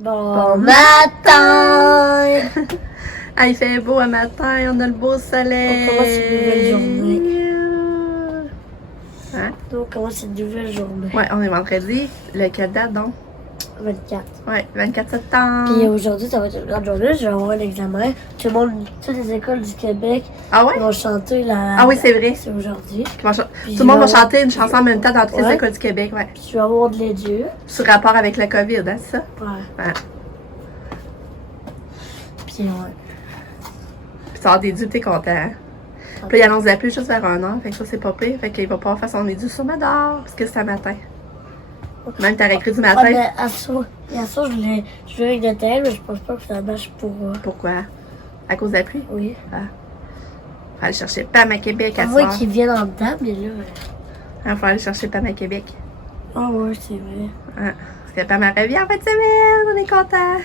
Bon matin! Ah, il fait beau un matin, on a le beau soleil. On commence une nouvelle journée. Hein? On commence une nouvelle journée. Ouais, on est vendredi. Le quelle date donc? 24. Ouais, 24 septembre. Puis aujourd'hui, ça va être une grande journée. Je vais avoir un examen. Tout le monde, toutes les écoles du Québec Ah ouais? vont chanter la. Ah oui, c'est vrai. C'est aujourd'hui. Tout Puis le monde va je vais chanter une chanson en même temps dans toutes les Ouais. écoles du Québec, ouais. Puis je vais avoir de l'édieu. Sur rapport avec le COVID, hein, c'est ça? Ouais. Ouais. Puis ouais. Puis tu as des dieux, t'es content. Hein? Puis là, il annonce la pluie juste vers 1h, fait que ça, c'est pas pire. Fait qu'il va pouvoir faire son édu sur ma dor, parce que c'est un matin. Même t'aurais écrit du matin. Ah, mais à ça, je voulais avec de tel, mais je pense pas que ça marche pour. Pourquoi? À cause de la pluie? Oui. Faut aller chercher Pam à Québec à Moi soir. qui viennent en dedans, mais là. Il faut aller chercher Pam à Québec. Ah ouais, c'est vrai. Ah, parce que Pam revient en fin de semaine, on est content.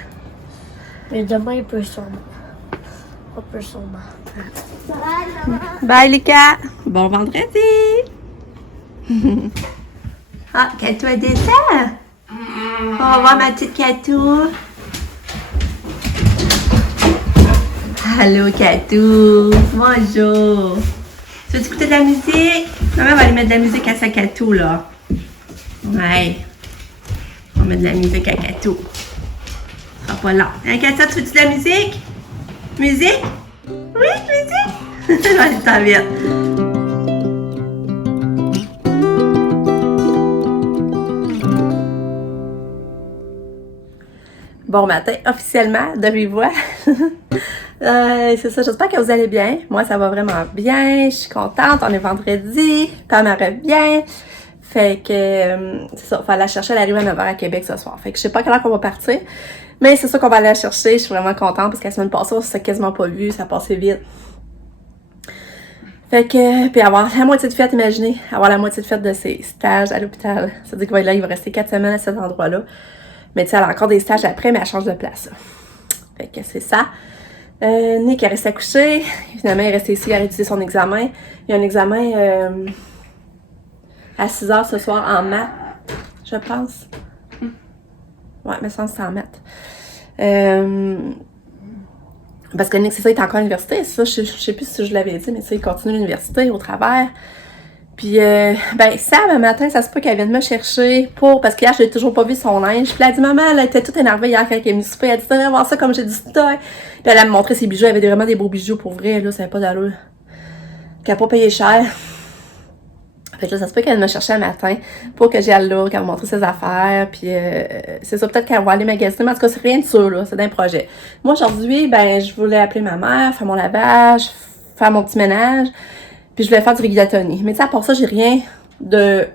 Mais demain, il peut sûrement. On peut sûrement. Bye Lucas! Bon vendredi! Ah, Catou a descend! On va voir ma petite Catou! Allô Catou! Bonjour! Tu veux écouter de la musique? Maman va aller mettre de la musique à sa Catou là. Ouais. On va mettre de la musique à Catou. Ça sera pas long. Hein Catou, tu veux de la musique? Musique? Oui, musique! Allez, t'en viens. Bon matin, officiellement, de vive voix. C'est ça, j'espère que vous allez bien. Moi, ça va vraiment bien. Je suis contente. On est vendredi. Pam revient. Fait que, c'est ça, il faut aller la chercher. Elle arrive à 9h à Québec ce soir. Fait que je sais pas à quelle heure qu'on va partir. Mais c'est ça qu'on va aller la chercher. Je suis vraiment contente parce que la semaine passée, on s'est quasiment pas vu. Ça passait vite. Fait que, puis avoir la moitié de fête, imaginez, avoir la moitié de fête de ses stages à l'hôpital. Ça veut dire qu'il va rester 4 semaines à cet endroit-là. Mais tu sais, elle a encore des stages après, mais elle change de place. Fait que c'est ça. Nick est resté accouché. Finalement, il est resté ici, il a révisé son examen. Il y a un examen à 6h ce soir en maths, je pense. Ouais, mais ça, c'est en maths. Parce que Nick, c'est ça, il est encore à l'université. Ça, je sais plus si je l'avais dit, mais ça, il continue l'université au travers. Puis, ben, Sam, un matin, ça se peut qu'elle vienne me chercher parce qu'hier, je n'ai toujours pas vu son linge. Puis, elle a dit, maman, elle était toute énervée hier quand elle est venue souper. Elle a dit, tu devrais voir ça comme j'ai dit, stock. Puis, elle a montré ses bijoux. Elle avait vraiment des beaux bijoux pour vrai, là. Ça n'avait pas d'allure. Qu'elle n'a pas payé cher. Fait que là, ça se peut qu'elle vienne me chercher un matin pour que j'aille là, qu'elle va montrer ses affaires. Puis, c'est ça, peut-être qu'elle va aller magasiner. Mais en tout cas, c'est rien de sûr, là. C'est d'un projet. Moi, aujourd'hui, ben, je voulais appeler ma mère, faire mon lavage, faire mon petit ménage. Puis je voulais faire du rigatoni. Mais tu sais, à part ça, j'ai rien que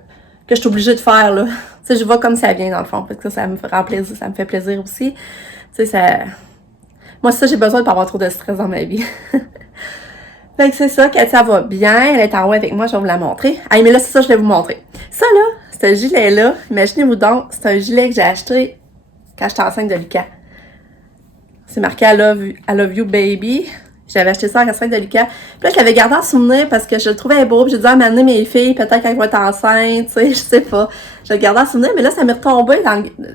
je suis obligée de faire, là. Tu sais, je vois comme ça vient, dans le fond. Parce que ça me rend plaisir, ça me fait plaisir aussi. Tu sais, ça... Moi, ça, j'ai besoin de pas avoir trop de stress dans ma vie. Fait que c'est ça, Katia va bien. Elle est en haut avec moi, je vais vous la montrer. Ah, mais là, c'est ça, je vais vous montrer. Ça, là, ce gilet-là, imaginez-vous donc, c'est un gilet que j'ai acheté quand j'étais enceinte de Lucas. C'est marqué I love you, baby. J'avais acheté ça en enceinte de Lucas. Puis là, je l'avais gardé en souvenir parce que je le trouvais beau. Puis j'ai dit à m'amener mes filles, peut-être quand elles vont être enceintes, tu sais, je sais pas. Je le gardais en souvenir, mais là, ça m'est retombé.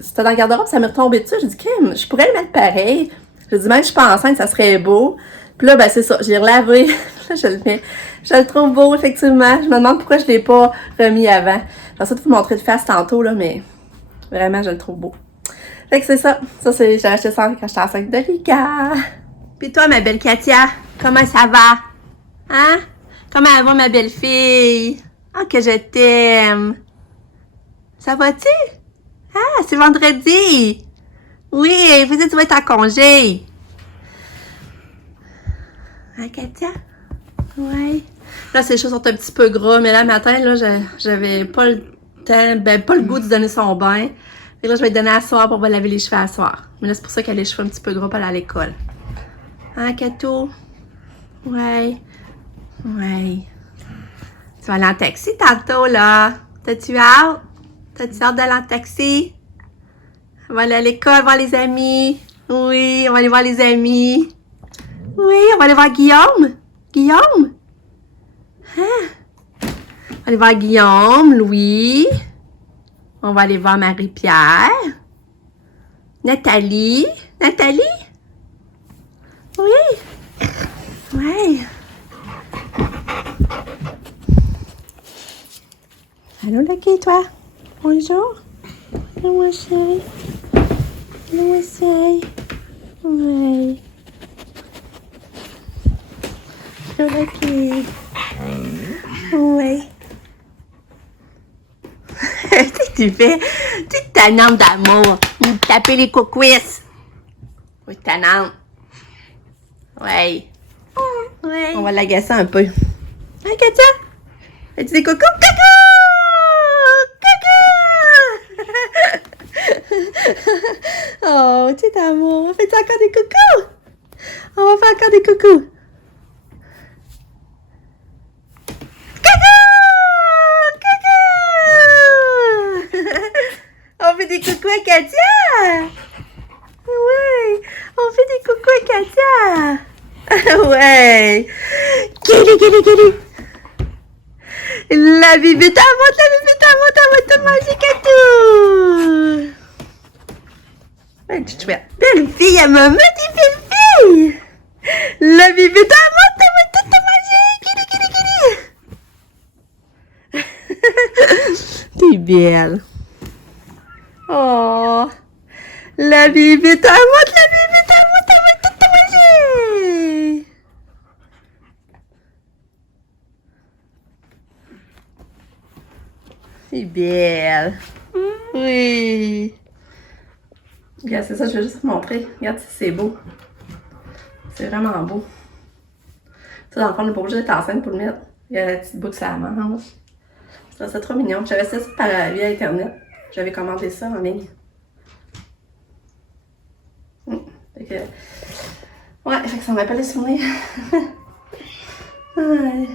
C'était dans le garde-robe, ça m'est retombé dessus. J'ai dit, Kim, je pourrais le mettre pareil. J'ai dit, même si je suis pas enceinte, ça serait beau. Puis là, ben, c'est ça, j'ai relavé. Là, je le mets. Je le trouve beau, effectivement. Je me demande pourquoi je l'ai pas remis avant. J'essaie de vous montrer de face tantôt, là, mais vraiment, je le trouve beau. Fait que c'est ça. Ça, j'ai acheté ça quand j'étais enceinte de Lucas. Puis toi, ma belle Katia, comment ça va? Hein? Comment elle va, ma belle fille? Oh, que je t'aime. Ça va-tu? Ah, c'est vendredi. Oui, vous êtes, tu vas être en congé. Hein, Katia? Ouais. Là, ces choses sont un petit peu gras, mais là, matin, là, j'avais pas le temps, ben, pas le goût de donner son bain. Et là, je vais lui donner à soir pour laver les cheveux à soir. Mais là, c'est pour ça qu'elle a les cheveux un petit peu gras pour aller à l'école. Hein, Kato? Ouais. Ouais. Tu vas aller en taxi tantôt, là. T'as-tu hâte? T'as-tu hâte d'aller en taxi? On va aller à l'école, voir les amis. Oui, on va aller voir les amis. Oui, on va aller voir Guillaume. Guillaume? Hein? On va aller voir Guillaume, Louis. On va aller voir Marie-Pierre. Nathalie? Nathalie? Oui? Ouais. Allô, Lucky, toi? Bonjour. Comment c'est? Comment c'est? Ouais. Allô, Lucky. Ouais. Tu fais, tu t'annonces d'amour. Nous taper les coucouisses. Oui, t'annonces. Ouais. Ouais. On va l'agacer un peu. Hein, Katia? Fais-tu des coucou? Coucou! Coucou! Oh, tu es amour. Fais-tu encore des coucous? On va faire encore des coucous. On fait des coucous à Katia! Ouais! On fait des coucous à Katia! Ouais! Kili! La bibite à moi, elle va tout manger Katou! Belle petite chouette! Belle fille à maman, t'es belle fille! La bibite à moi, elle va tout manger! Kili! T'es belle! Oh! La bibite à moi, elle va tout manger! C'est belle! Oui! Regarde, c'est ça, je vais juste te montrer. Regarde si c'est beau. C'est vraiment beau. Ça, dans le fond, on n'est pas obligé d'être enceinte pour le mettre. Il y a la petite boucle sur la manche. C'est trop mignon. J'avais ça par via Internet. J'avais commandé ça en ligne. Fait que... Ouais, fait que ça me rappelle les souvenirs. Ouais.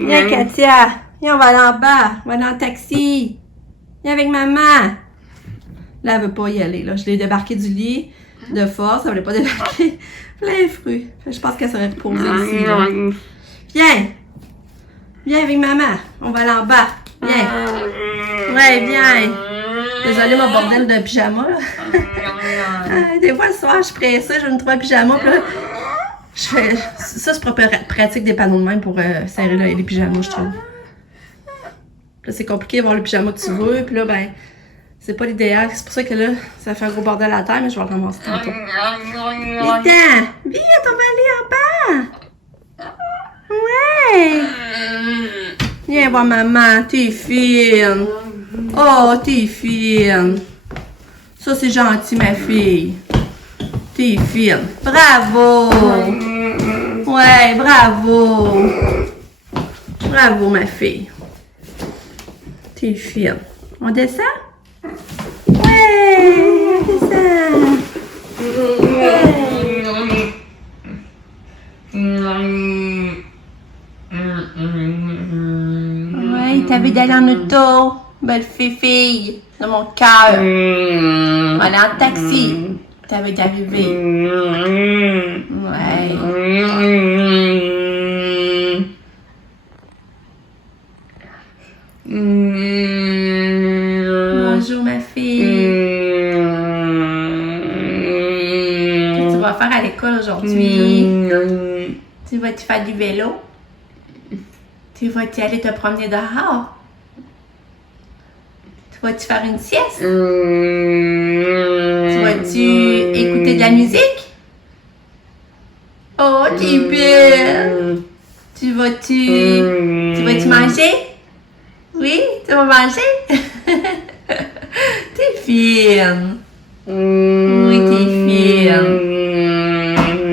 Viens, Katia. Viens, on va aller en bas. On va aller en taxi. Viens avec maman. Là, elle veut pas y aller. Là. Je l'ai débarqué du lit de force. Elle voulait pas débarquer. Plein de fruits. Je pense qu'elle serait reposée ici. Là. Viens. Viens avec maman. On va aller en bas. Viens. Ouais, viens. Désolée, mon bordel de pyjama. Là. Des fois, le soir, je ferais ça. Je me trouve un pyjama. Puis là, je fais... Ça, c'est pas pratique des panneaux de même pour serrer les pyjamas, je trouve. Là, c'est compliqué d'avoir le pyjama que tu veux. Puis là, ben, c'est pas l'idéal. C'est pour ça que là, ça fait un gros bordel à terre, mais je vais le ramasser tantôt. Viens, viens, on va aller en bas. Ouais. Viens voir maman, t'es fine. Oh, t'es fine. Ça, c'est gentil, ma fille. T'es fine. Bravo. Ouais, bravo. Bravo, ma fille. T'es fine. On descend? Ouais, on descend. Ouais, t'as envie d'aller en auto, belle fille de mon cœur. On va aller en taxi. T'as envie d'arriver. Ouais. Bonjour, ma fille. Qu'est-ce que tu vas faire à l'école aujourd'hui? Tu vas-tu faire du vélo? Tu vas-tu aller te promener dehors? Tu vas-tu faire une sieste? Tu vas-tu écouter de la musique? Oh, t'es belle! Tu vas-tu manger? Oui, tu vas manger? T'es fine. Oui, t'es fine.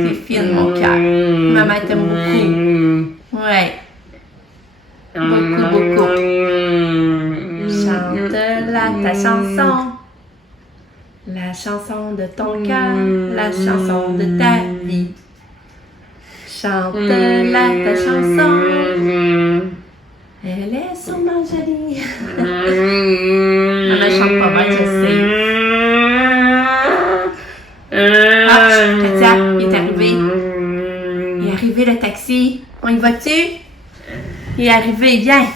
T'es fine, mon cœur. Maman t'aime beaucoup. Ouais. Beaucoup. Chante ta chanson. La chanson de ton cœur, la chanson de ta vie. Chante-la ta chanson. Elle est sûrement jolie. Maman chante pas mal, je sais. Ah, Katia, il est arrivé. Il est arrivé le taxi. On y va-tu? Il est arrivé, viens.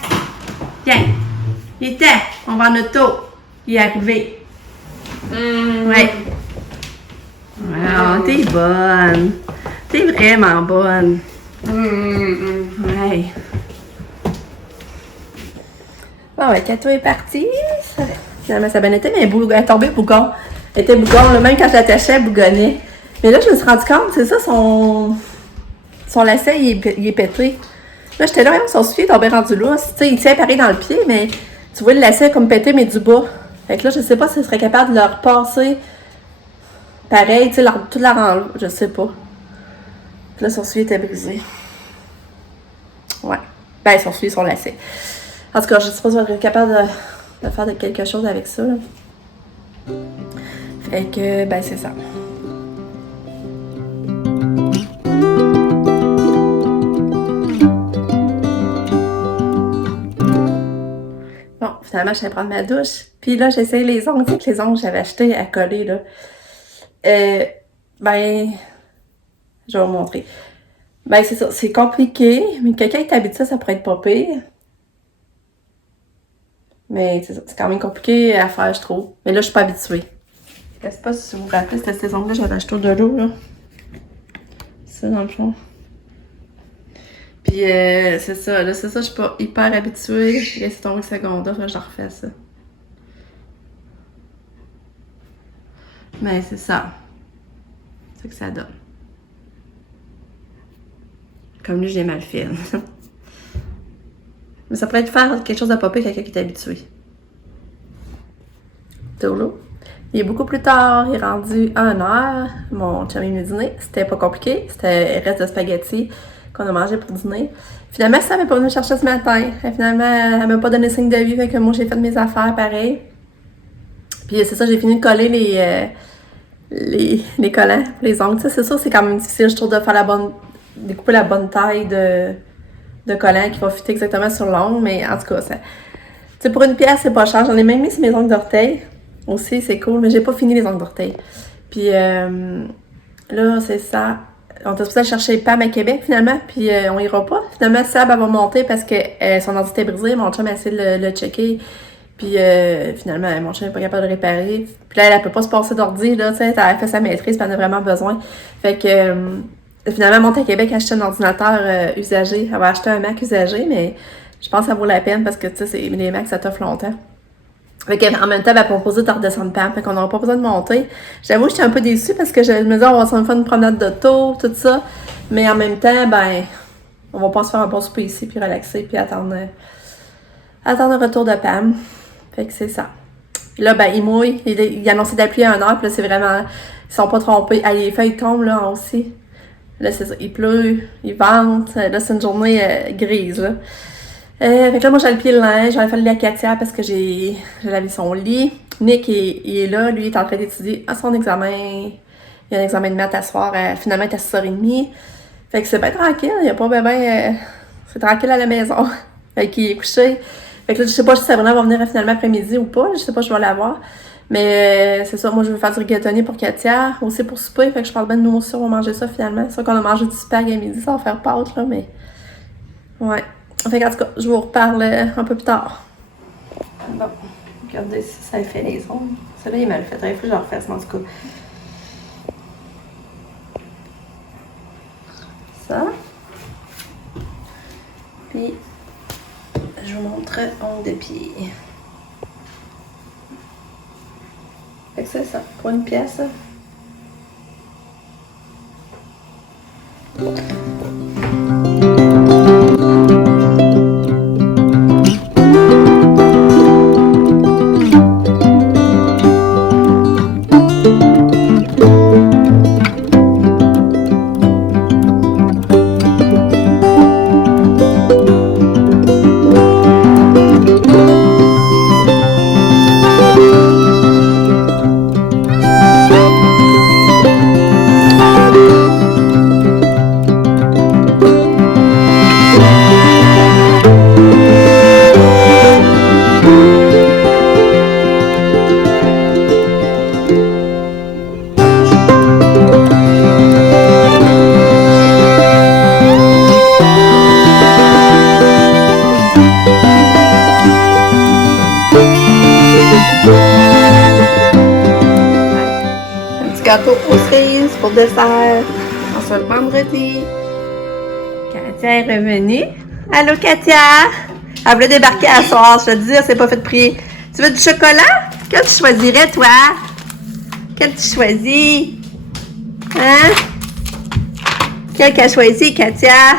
Viens. Il était. On va en auto. Il est arrivé. Ouais. Wow, t'es bonne. T'es vraiment bonne. Ouais. Bon, ouais, Kato est partie. Finalement, ça a bien été, mais elle est tombée bougon. Elle était bougon, là, même quand je l'attachais, elle bougonnait. Mais là, je me suis rendu compte, c'est ça, son lacet, il est pété. Là, j'étais là, son soulier est tombé rendu là. Tu sais, il tient pareil dans le pied, mais tu vois le lacet comme pété, mais du bas. Fait que là, je sais pas si je serais capable de le repasser pareil, tu sais, tout la renlever. Je sais pas. Puis là, son soulier était brisé. Ouais. Ben, son soulier, son lacet. En tout cas, je sais pas si je serais capable de faire quelque chose avec ça, là. Fait que, ben, c'est ça. Bon, finalement, je vais prendre ma douche. Puis là, j'essaye les ongles. Tu sais que les ongles que j'avais achetés à coller, là. Ben, je vais vous montrer. Ben, c'est ça. C'est compliqué. Mais quelqu'un qui est habitué, ça pourrait être pas pire. Mais c'est ça. C'est quand même compliqué à faire, je trouve. Mais là, je suis pas habituée. Je sais pas si vous vous rappelez, c'était ces ongles-là, j'avais acheté au Dodo, là. Ça, dans le fond. Puis, c'est ça. Là, c'est ça, je suis pas hyper habituée. Laissez tomber secondaire, je refais ça. Mais c'est ça. C'est ça que ça donne. Comme lui, j'ai mal fait. Mais ça pourrait être faire quelque chose de pas pire quelqu'un qui est habitué. Tolo. Il est beaucoup plus tard, il est rendu 1h. Mon chum est venu dîner. C'était pas compliqué. C'était un reste de spaghettis qu'on a mangé pour dîner. Finalement, ça m'est pas venu me chercher ce matin. Et finalement, elle m'a pas donné signe de vie, fait que moi, j'ai fait mes affaires pareil. Puis c'est ça, j'ai fini de coller les collants pour les ongles. Tu sais, c'est ça, c'est quand même difficile, je trouve, de faire découper la bonne taille de collant qui va fitter exactement sur l'ongle. Mais en tout cas, ça, tu sais, pour une pièce, c'est pas cher. J'en ai même mis sur mes ongles d'orteil. Aussi, c'est cool, mais j'ai pas fini les ongles d'orteil. Puis là, c'est ça. On était supposé aller chercher Pam à Québec, finalement, puis on ira pas. Finalement, Sab, elle va monter parce que son ordi était brisé. Mon chum a essayé de le checker. Puis finalement, mon chum n'est pas capable de réparer. Puis là, elle peut pas se passer d'ordi, là, tu sais. Elle a fait sa maîtrise, puis elle en a vraiment besoin. Fait que finalement, elle monte à Québec, acheter un ordinateur usagé. Elle va acheter un Mac usagé, mais je pense que ça vaut la peine parce que, tu sais, les Macs, ça t'offre longtemps. Fait qu'en même temps, elle a proposé de redescendre Pam, fait qu'on n'aura pas besoin de monter. J'avoue, j'étais un peu déçue parce que je me disais, on va se faire une promenade d'auto, tout ça. Mais en même temps, ben, on va pas se faire un bon souper ici, puis relaxer, puis attendre le retour de Pam. Fait que c'est ça. Puis là, ben, il mouille. Il a annoncé d'appuyer à 1h, puis là, c'est vraiment... Ils sont pas trompés. Ah, les feuilles tombent, là, aussi. Là, c'est ça. Il pleut, il vente. Là, c'est une journée grise, là. Fait que là, moi, j'ai le pied le linge, j'avais fait le lit à Katia parce que j'ai lavé son lit. Nick, il est là, lui, il est en train d'étudier à son examen. Il y a un examen de maths à soir, finalement, il est à 6h30. Fait que c'est bien tranquille, il y a pas ben, c'est tranquille à la maison. Fait qu'il est couché. Fait que là, je sais pas si Sabrina va venir finalement après-midi ou pas, je sais pas, je vais la voir. Mais c'est ça, moi, je veux faire du rigatoni pour Katia, aussi pour souper. Fait que je parle bien de nous aussi, on va manger ça finalement. C'est sûr qu'on a mangé du spag à midi, ça va faire pâte, là, mais... Ouais. Fait qu'en tout cas, je vous reparle un peu plus tard. Bon, regardez si ça fait les ongles. Celui-là, il est mal fait. Il faut que je le refasse, en tout cas. Ça. Puis, je vous montre ongles de pied. Fait que c'est ça, pour une pièce. gâteau aux cerises pour dessert. En ce vendredi. Katia est revenue. Allô, Katia? Elle voulait débarquer à soir. Je te dis, elle s'est pas fait prier. Tu veux du chocolat? Quel tu choisirais, toi? Quel tu choisis? Hein? Quel qu'elle choisit, Katia?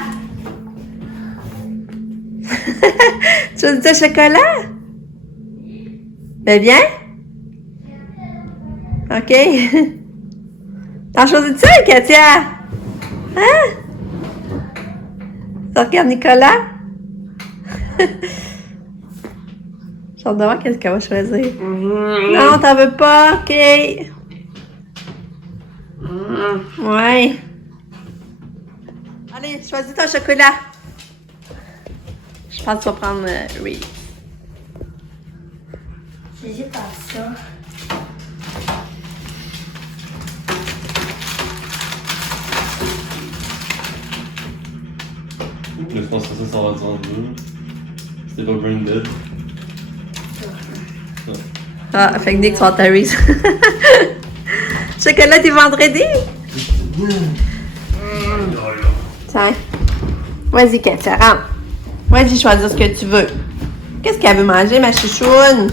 Tu veux du chocolat? Ben viens. OK. T'en choisis-tu, Katia? Hein? Tu regardes Nicolas? J'ai hâte de voir qu'est-ce qu'elle va choisir. Non, t'en veux pas? OK. Ouais. Allez, choisis ton chocolat. Je pense que tu vas prendre Reese. J'hésite à ça. Mais je pense que ça va être en deux. C'était pas Brain Dead. Ah, fait que Nick soit à Reese. Chocolat du vendredi? Tiens. Vas-y, Katia, rentre. Vas-y, choisis ce que tu veux. Qu'est-ce qu'elle veut manger, ma chouchoune?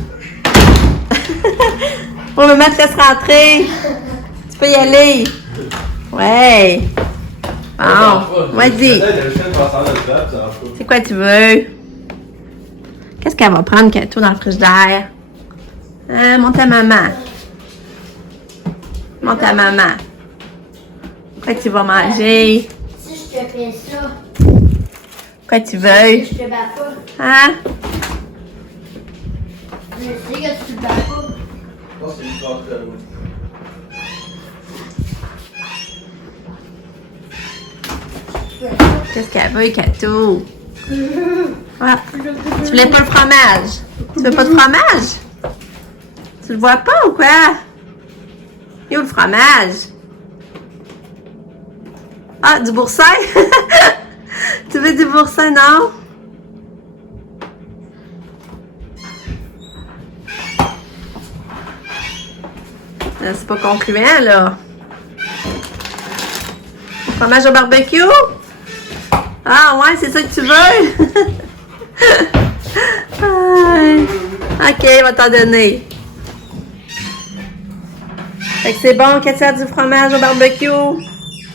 Bon, maman te laisse rentrer. Tu peux y aller. Ouais. Bon, vas-y. C'est quoi tu veux? Qu'est-ce qu'elle va prendre, Kato, dans le frigidaire? Hein, monte à maman. Monte à maman. Quoi tu vas manger? Si je te fais ça, Quoi tu veux? je te bats pas. Hein? Je sais que tu te bats pas. Non, c'est une carte. Qu'est-ce qu'elle veut, Kato? Ah, tu voulais pas le fromage? Tu veux pas de fromage? Tu le vois pas ou quoi? Il y a où le fromage? Ah, du boursin? Tu veux du boursin, non? C'est pas concluant, là. Fromage au barbecue? Ah ouais, c'est ça que tu veux? Ok, on va t'en donner. Fait que c'est bon, Katia, du fromage au barbecue.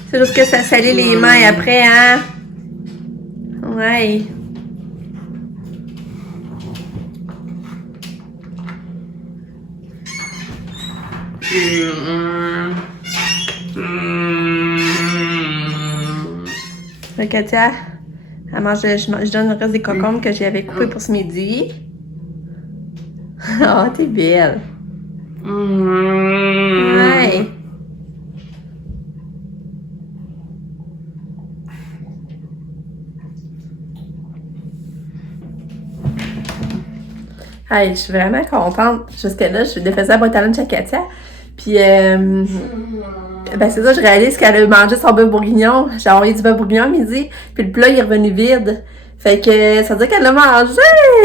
C'est juste que ça salit les mains après, hein? Ouais. Fait que Katia, elle mange, je donne le reste des concombres que j'avais coupés pour ce midi. Oh, t'es belle. Ouais. Hey, je suis vraiment contente. Jusque-là, je défaisais la boîte à lunch à Katia. Puis, ben c'est ça, je réalise qu'elle a mangé son bœuf bourguignon. J'ai envoyé du bœuf bourguignon à midi. Puis le plat, il est revenu vide. Fait que ça veut dire qu'elle l'a mangé.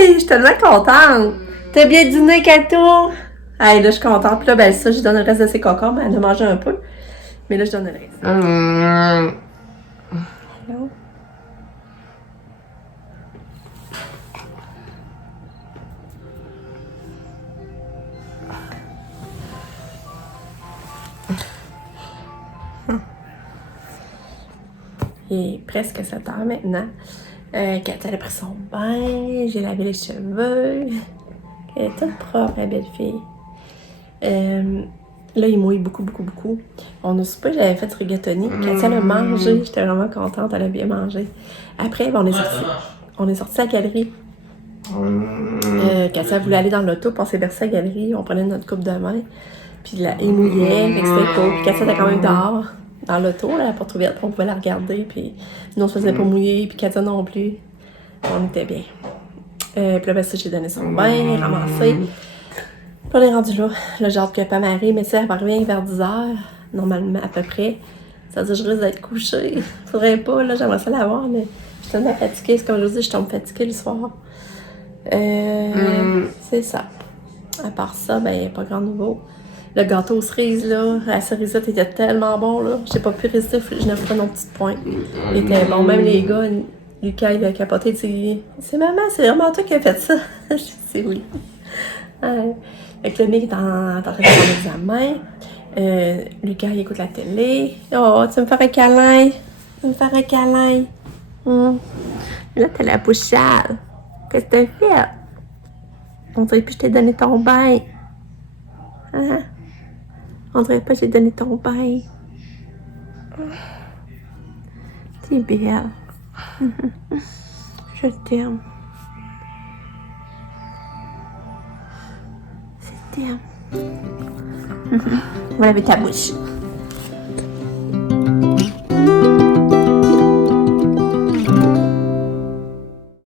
Je suis tellement contente. T'as bien dîné, Kato? Hey, là, je suis contente. Puis là, ben ça, je donne le reste de ses concombres. Elle a mangé un peu. Mais là, je donne le reste. Hello? Il est presque 7 heures maintenant. Katia a pris son bain, j'ai lavé les cheveux. Elle est toute propre, la belle fille. Là, il mouille beaucoup. On a soupé, j'avais fait du rigatoni. Katia l'a mangé, j'étais vraiment contente, elle a bien mangé. Après, ben, on est sorti à la galerie. Katia voulait aller dans l'auto, puis on s'est versé à la galerie, on prenait notre coupe de vin. Puis là, il mouillait, fait que c'était cool. Puis Katia était quand même dehors. Dans l'auto, la porte ouverte, on pouvait la regarder, puis nous on se faisait pas mouiller, puis Katia non plus. On était bien. Puis là, ben, ça, j'ai donné son bain, ramassé. Puis on est rendu là. Là, j'ai hâte que Pam arrive, mais ça, elle va revenir vers 10h, normalement, à peu près. Ça veut dire que je risque d'être couchée. Faudrait pas, là, j'aimerais ça l'avoir, mais je suis tellement fatiguée. C'est comme je vous dis, je tombe fatiguée le soir. C'est ça. À part ça, ben, pas grand nouveau. Le gâteau aux cerises, là, la cerisette était tellement bon, là. J'ai pas pu résister, je n'ai fait une petite pointe. Il était bon. Même les gars, Lucas, il a capoté, il dit « C'est maman, c'est vraiment toi qui as fait ça? » Je dis « C'est oui. » Fait que le mec est en train de faire l'examen. Lucas, il écoute la télé. Oh, tu veux me faire un câlin? Tu veux me faire un câlin? Là, t'as la bouche sale. Qu'est-ce que t'as fait? On dirait plus que je t'ai donné ton bain. Hein? On dirait pas que j'ai donné ton bain. T'es belle. Je t'aime. Je t'aime. On va laver ta bouche.